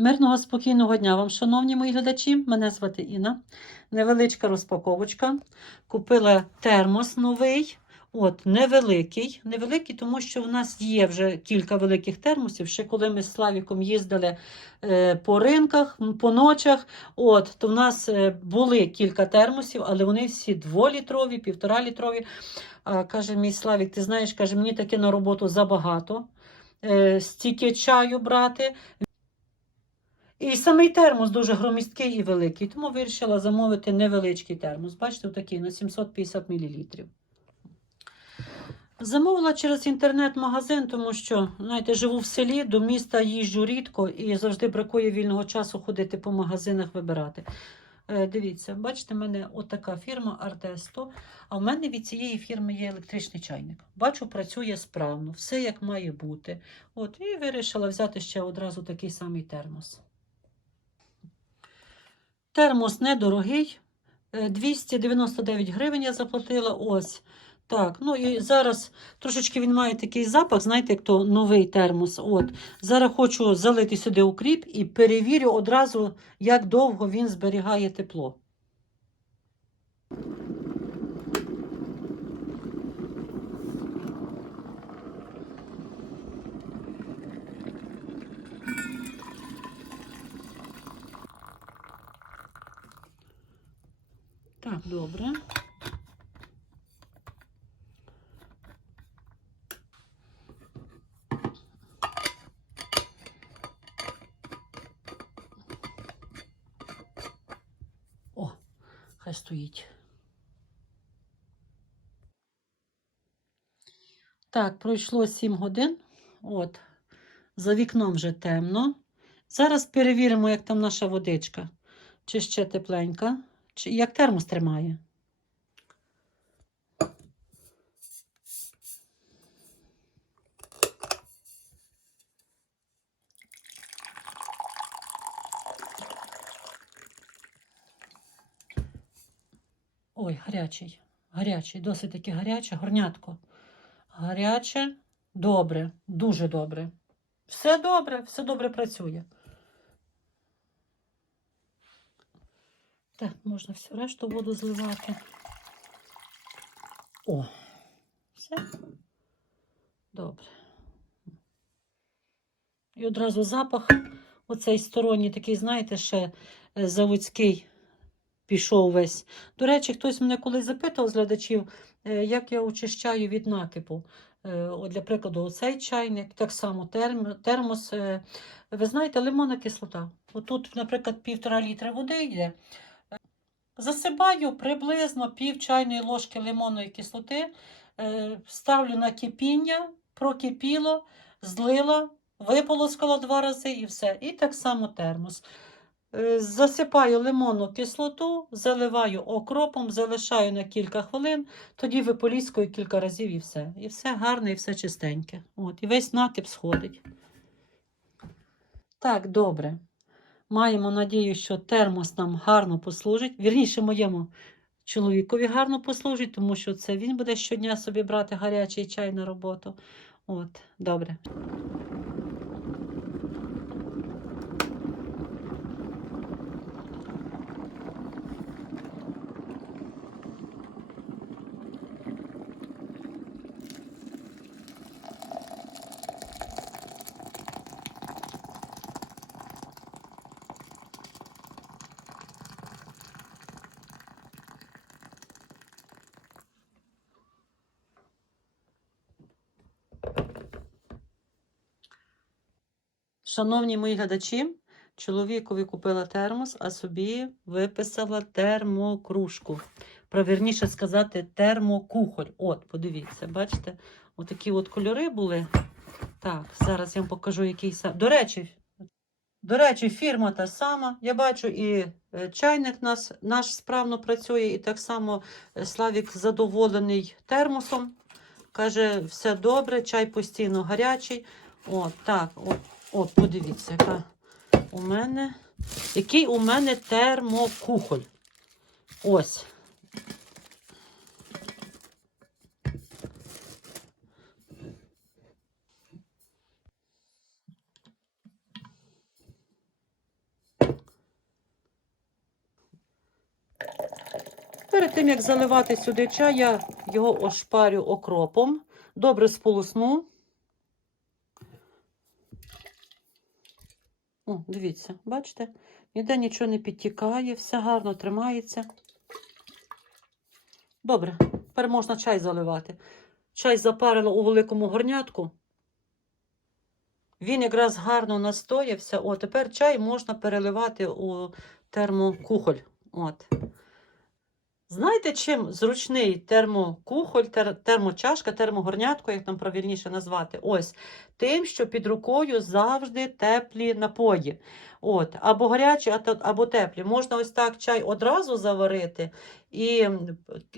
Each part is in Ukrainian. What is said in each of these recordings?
Мирного спокійного дня вам, шановні мої глядачі. Мене звати Інна. Невеличка розпаковочка. Купила термос новий. От, невеликий. Невеликий, тому що в нас є вже кілька великих термосів. Ще коли ми з Славіком їздили е, по ринках, по ночах, от, то в нас е, були кілька термосів, але вони всі дволітрові, півторалітрові. Каже мій Славік, ти знаєш, каже, мені таке на роботу забагато. Е, стільки чаю брати. І самий термос дуже громісткий і великий, тому вирішила замовити невеличкий термос. Бачите, такий на 750 мл. Замовила через інтернет-магазин, тому що, знаєте, живу в селі, до міста їжджу рідко і завжди бракує вільного часу ходити по магазинах вибирати. Е, дивіться, бачите, в мене отака фірма Артесто, а в мене від цієї фірми є електричний чайник. Бачу, працює справно, все як має бути. От, і вирішила взяти ще одразу такий самий термос. Термос недорогий. е, 299 гривень я заплатила. Ось. Так, ну і зараз трошечки він має такий запах, знаєте, як то новий термос. От. Зараз хочу залити сюди укріп і перевірю одразу, як довго він зберігає тепло. Так, добре. О, хай стоїть. Так, пройшло 7 годин. От, за вікном вже темно. Зараз перевіримо, як там наша водичка. Чи ще тепленька, чи як термос тримає. Ой, гарячий. Гарячий, досить таки гаряче, горнятко. Гаряче, добре, дуже добре. Все добре, все добре працює. Так, можна всю решту воду зливати. О, все. Добре. І одразу запах, оцей сторонній, такий, знаєте, ще е, заводський пішов весь. До речі, хтось мене колись запитав з глядачів, е, як я очищаю від накипу. Е, От, для прикладу, оцей чайник, так само термос. Ви знаєте, лимонна кислота. Отут, наприклад, півтора літра води йде. Засипаю приблизно пів чайної ложки лимонної кислоти, е, ставлю на кипіння, прокипіло, злила, виполоскала два рази і все. І так само термос. Е, Засипаю лимонну кислоту, заливаю окропом, залишаю на кілька хвилин, тоді виполіскую кілька разів і все. І все гарне, і все чистеньке. От, і весь накип сходить. Так, добре. Маємо надію, що термос нам гарно послужить. Вірніше, моєму чоловікові гарно послужить, тому що це він буде щодня собі брати гарячий чай на роботу. От, добре. Шановні мої глядачі, чоловікові купила термос, а собі виписала термокружку. Правильніше сказати, термокухоль. От, подивіться, бачите, отакі от кольори були. Так, зараз я вам покажу, який сам. До речі, до речі, фірма та сама. Я бачу, і е, чайник нас, наш справно працює, і так само е, Славік задоволений термосом. Каже, все добре, чай постійно гарячий. От, так, от, о, подивіться, яка у мене, який у мене термокухоль. Ось. Перед тим, як заливати сюди чай, я його ошпарю окропом, добре сполосну. О, дивіться, бачите? Ніде нічого не підтікає, все гарно тримається. Добре, тепер можна чай заливати. Чай запарила у великому горнятку. Він якраз гарно настоявся. О, тепер чай можна переливати у термокухоль. От. Знаєте, чим зручний термокухоль, термочашка, термогорнятко, як там правильніше назвати? Ось тим, що під рукою завжди теплі напої. От, або гарячі, або теплі. Можна ось так чай одразу заварити і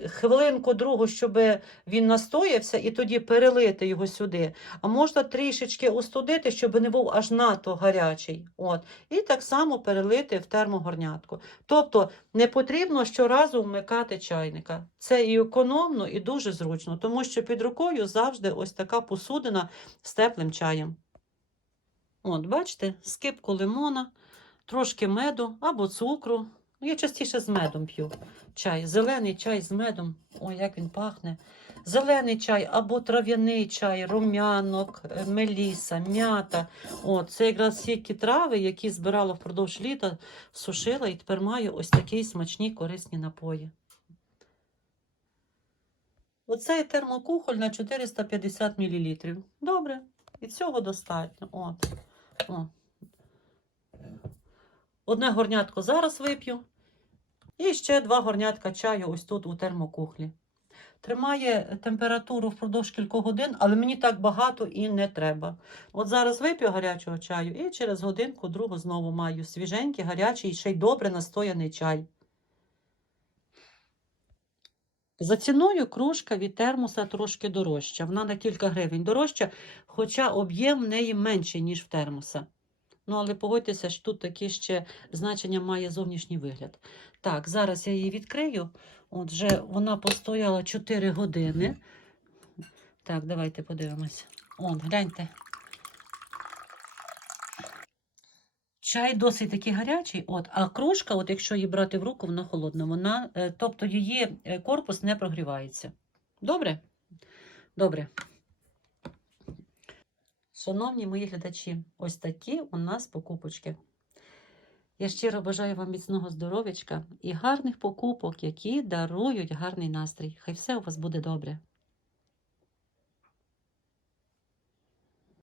хвилинку другу, щоб він настоявся, і тоді перелити його сюди. А можна трішечки остудити, щоб не був аж надто гарячий. От. І так само перелити в термогорнятку. Тобто не потрібно щоразу вмикати чайника. Це і економно, і дуже зручно, тому що під рукою завжди ось така посудина з теплим чаєм. От, бачите, скипку лимона, трошки меду або цукру. Ну, Я частіше з медом п'ю чай. Зелений чай з медом. Ой, як він пахне. Зелений чай або трав'яний чай, рум'янок, е, меліса, м'ята. От, це якраз всі трави, які збирала впродовж літа, сушила і тепер маю ось такі смачні корисні напої. Оцей термокухоль на 450 мл. Добре, і цього достатньо. От. О. Одне горнятко зараз вип'ю. І ще два горнятка чаю ось тут у термокухлі. Тримає температуру впродовж кількох годин, але мені так багато і не треба. От зараз вип'ю гарячого чаю і через годинку другу знову маю свіженький, гарячий ще й добре настояний чай. За ціною кружка від термоса трошки дорожча. Вона на кілька гривень дорожча, хоча об'єм в неї менший, ніж в термоса. Ну, але погодьтеся, що тут таке ще значення має зовнішній вигляд. Так, зараз я її відкрию. От вже вона постояла 4 години. Так, давайте подивимось. Он, гляньте. Чай досить такий гарячий, от, а кружка, от якщо її брати в руку, вона холодна. Вона, е, тобто її е, корпус не прогрівається. Добре? Добре. Шановні мої глядачі, ось такі у нас покупочки. Я щиро бажаю вам міцного здоров'ячка і гарних покупок, які дарують гарний настрій. Хай все у вас буде добре.